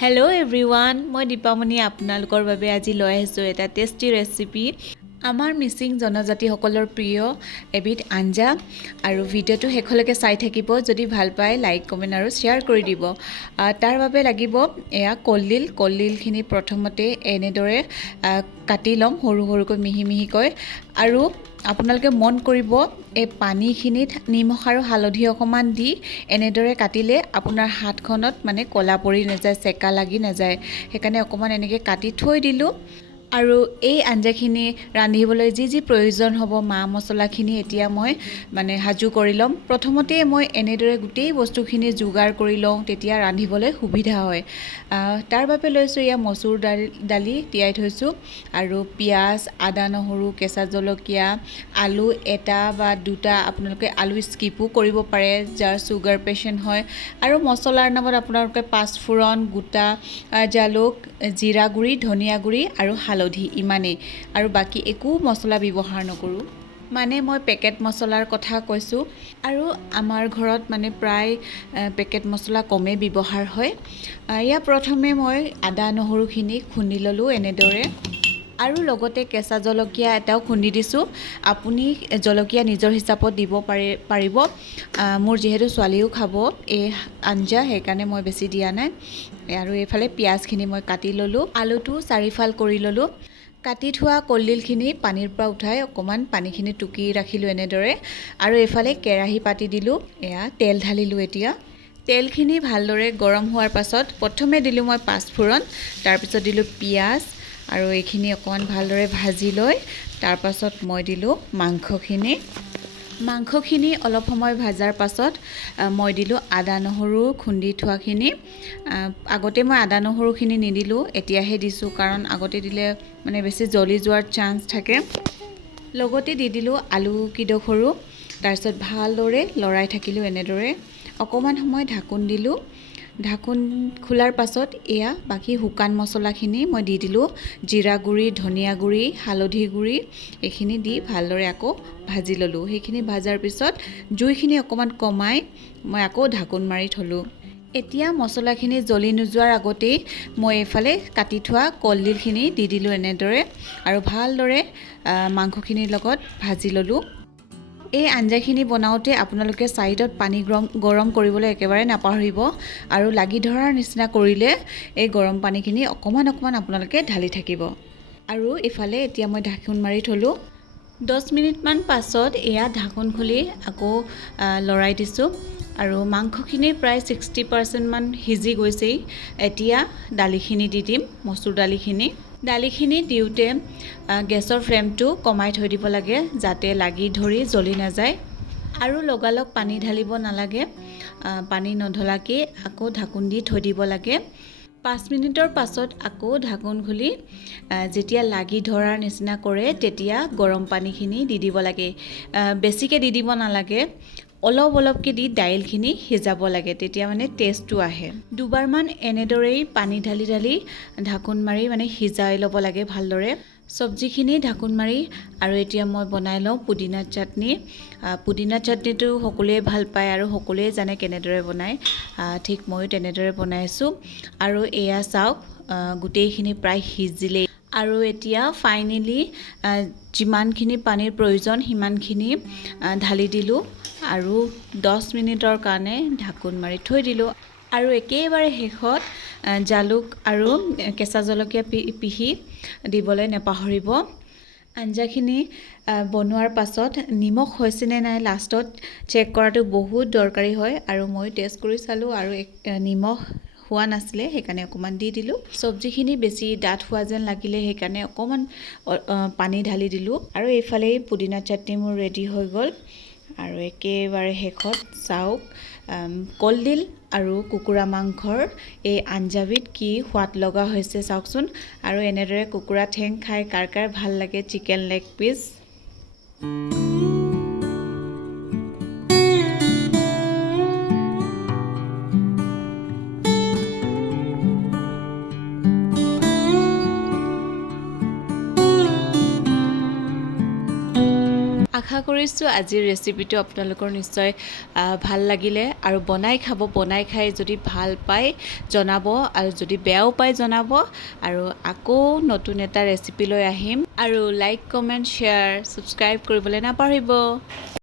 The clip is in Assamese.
হেল্ল' এভৰিৱান, মই দীপামণি আপোনালোকৰ বাবে আজি লৈ আহিছোঁ এটা টেষ্টি ৰেচিপি। আমাৰ মিচিং জনজাতিসকলৰ প্ৰিয় এবিধ আঞ্জা। আৰু ভিডিঅ'টো শেষলৈকে চাই থাকিব। যদি ভাল পায় লাইক কমেণ্ট আৰু শ্বেয়াৰ কৰি দিব। তাৰ বাবে লাগিব এয়া কলডিলখিনি প্ৰথমতে এনেদৰে কাটি ল'ম সৰু সৰুকৈ মিহি মিহিকৈ। আৰু আপোনালোকে মন কৰিব এই পানীখিনিত নিমখ আৰু হালধি অকণমান দি এনেদৰে কাটিলে আপোনাৰ হাতখনত মানে ক'লা পৰি নাযায়, চেকা লাগি নাযায়। সেইকাৰণে অকণমান এনেকৈ কাটি থৈ দিলোঁ। আৰু এই আঞ্জাখিনি ৰান্ধিবলৈ যি যি প্ৰয়োজন হ'ব মা মছলাখিনি এতিয়া মই সাজু কৰি ল'ম। প্ৰথমতে মই এনেদৰে গোটেই বস্তুখিনি যোগাৰ কৰি লওঁ, তেতিয়া ৰান্ধিবলৈ সুবিধা হয়। তাৰ বাবে লৈছোঁ এয়া মচুৰ দালি তিয়াই থৈছোঁ, আৰু পিঁয়াজ, আদা নহৰু, কেঁচা জলকীয়া, আলু এটা বা দুটা, আপোনালোকে আলু স্কিপো কৰিব পাৰে যাৰ চুগাৰ পেচেণ্ট হয়। আৰু মছলাৰ নামত আপোনালোকে পাঁচফোৰণ, গোটা জালুক, জিৰা গুড়ি, ধনিয়া গুড়ি আৰু হালধি, ইমানেই। আৰু বাকী একো মছলা ব্যৱহাৰ নকৰোঁ। মই পেকেট মছলাৰ কথা কৈছোঁ। আৰু আমাৰ ঘৰত প্ৰায় পেকেট মছলা কমেই ব্যৱহাৰ হয়। ইয়াৰ প্ৰথমে মই আদা নহৰুখিনি খুন্দি ল'লোঁ এনেদৰে, আৰু লগতে কেঁচা জলকীয়া এটাও খুন্দি দিছোঁ। আপুনি জলকীয়া নিজৰ হিচাপত দিব পাৰিব। মোৰ যিহেতু ছোৱালীও খাব এই আঞ্জা, সেইকাৰণে মই বেছি দিয়া নাই। আৰু এইফালে পিঁয়াজখিনি মই কাটি ল'লোঁ, আলুটো 4 ফাল কৰি ল'লোঁ। কাটি থোৱা কলডিলখিনি পানীৰ পৰা উঠাই অকণমান পানীখিনি টুকি ৰাখিলোঁ এনেদৰে। আৰু এইফালে কেৰাহী পাতি দিলোঁ, এয়া তেল ঢালিলোঁ। এতিয়া তেলখিনি ভালদৰে গৰম হোৱাৰ পাছত প্ৰথমে দিলোঁ মই পাঁচফোৰণ, তাৰপিছত দিলোঁ পিঁয়াজ, আৰু এইখিনি অকণমান ভালদৰে ভাজি লৈ তাৰপাছত মই দিলোঁ মাংসখিনি অলপ সময় ভাজাৰ পাছত মই দিলোঁ আদা নহৰু খুন্দি থোৱাখিনি। আগতে মই আদা নহৰুখিনি নিদিলোঁ, এতিয়াহে দিছোঁ, কাৰণ আগতে দিলে বেছি জ্বলি যোৱাৰ চান্স থাকে। লগতে দি দিলোঁ আলু কিডোখৰো, তাৰপিছত ভালদৰে লৰাই থাকিলোঁ এনেদৰে। অকণমান সময় ঢাকোন দিলোঁ। ঢাকোন খোলাৰ পাছত এয়া বাকী শুকান মছলাখিনি মই দি দিলোঁ। জিৰা গুড়ি, ধনিয়া গুড়ি, হালধি গুড়ি, এইখিনি দি ভালদৰে আকৌ ভাজি ল'লোঁ। সেইখিনি ভাজাৰ পিছত জুইখিনি অকণমান কমাই মই আকৌ ঢাকোন মাৰি থলোঁ। এতিয়া মছলাখিনি জ্বলি নোযোৱাৰ আগতেই মই এইফালে কাটি থোৱা কলডিলখিনি দি দিলোঁ এনেদৰে, আৰু ভালদৰে মাংসখিনিৰ লগত ভাজি ল'লোঁ। এই আঞ্জাখিনি বনাওঁতে আপোনালোকে ছাইডত পানী গৰম কৰিবলৈ একেবাৰে নাপাহৰিব। আৰু লাগি ধৰাৰ নিচিনা কৰিলে এই গৰম পানীখিনি অকণমান আপোনালোকে ঢালি থাকিব। আৰু ইফালে এতিয়া মই ঢাকোন মাৰি থলোঁ। 10 মিনিটমান পাছত এয়া ঢাকোন খুলি আকৌ লৰাই দিছোঁ। আৰু মাংসখিনি প্ৰায় 60% মান সিজি গৈছেই। এতিয়া দালিখিনি দি দিম, মচুৰ দালিখিনি দিওঁতে গেছৰ ফ্লেমটো কমাই থৈ দিব লাগে, যাতে লাগি ধৰি জ্বলি নাযায়। আৰু লগালগ পানী ঢালিব নালাগে, পানী নঢলাকৈ আকৌ ঢাকোন দি থৈ দিব লাগে। 5 মিনিটৰ পাছত আকৌ ঢাকোন খুলি যেতিয়া লাগি ধৰাৰ নিচিনা কৰে, তেতিয়া গৰম পানীখিনি দি দিব লাগে। বেছিকৈ দি দিব নালাগে, অলপকৈ দি দাইলখিনি সিজাব লাগে, তেতিয়া টেষ্টটো আহে। দুবাৰমান এনেদৰেই পানী ঢালি ঢাকোন মাৰি সিজাই ল'ব লাগে ভালদৰে চব্জিখিনি ঢাকোন মাৰি। আৰু এতিয়া মই বনাই লওঁ পুদিনা চাটনি। পুদিনা চাটনিটো সকলোৱে ভাল পায় আৰু সকলোৱে জানে কেনেদৰে বনায়। ঠিক ময়ো তেনেদৰে বনাইছোঁ। আৰু এয়া চাওক, গোটেইখিনি প্ৰায় সিজিলেই। আৰু এতিয়া ফাইনেলি যিমানখিনি পানীৰ প্ৰয়োজন সিমানখিনি ঢালি দিলোঁ, আৰু 10 মিনিটৰ কাৰণে ঢাকোন মাৰি থৈ দিলোঁ। আৰু একেবাৰে শেষত জালুক আৰু কেঁচা জলকীয়া পিহি দিবলৈ নাপাহৰিব। আঞ্জাখিনি বনোৱাৰ পাছত নিমখ হৈছেনে নাই লাষ্টত চেক কৰাটো বহুত দৰকাৰী হয়। আৰু মই টেষ্ট কৰি চালোঁ, আৰু নিমখ হোৱা নাছিলে, সেইকাৰণে অকণমান দি দিলোঁ। চব্জিখিনি বেছি ডাঠ হোৱা যেন লাগিলে সেইকাৰণে অকণমান পানী ঢালি দিলোঁ। আৰু এইফালেই পুদিনা চাটনি মোৰ ৰেডি হৈ গ'ল। আৰু একেবাৰে শেষত চাওক, কলডিল আৰু কুকুৰা মাংসৰ এই আঞ্জাবিধ কি সোৱাদ লগা হৈছে চাওকচোন। আৰু এনেদৰে কুকুৰা ঠেং খাই কাৰ কাৰ ভাল লাগে, চিকেন লেগ পিচ। আশা কৰিছোঁ আজিৰ ৰেচিপিটো আপোনালোকৰ নিশ্চয় ভাল লাগিলে আৰু বনাই খাব, বনাই খাই যদি ভাল পায় জনাব আৰু যদি বেয়াও পায় জনাব আৰু আকৌ নতুন এটা ৰেচিপি লৈ আহিম আৰু লাইক কমেণ্ট শ্বেয়াৰ ছাবস্ক্ৰাইব কৰিবলৈ নাপাহৰিব।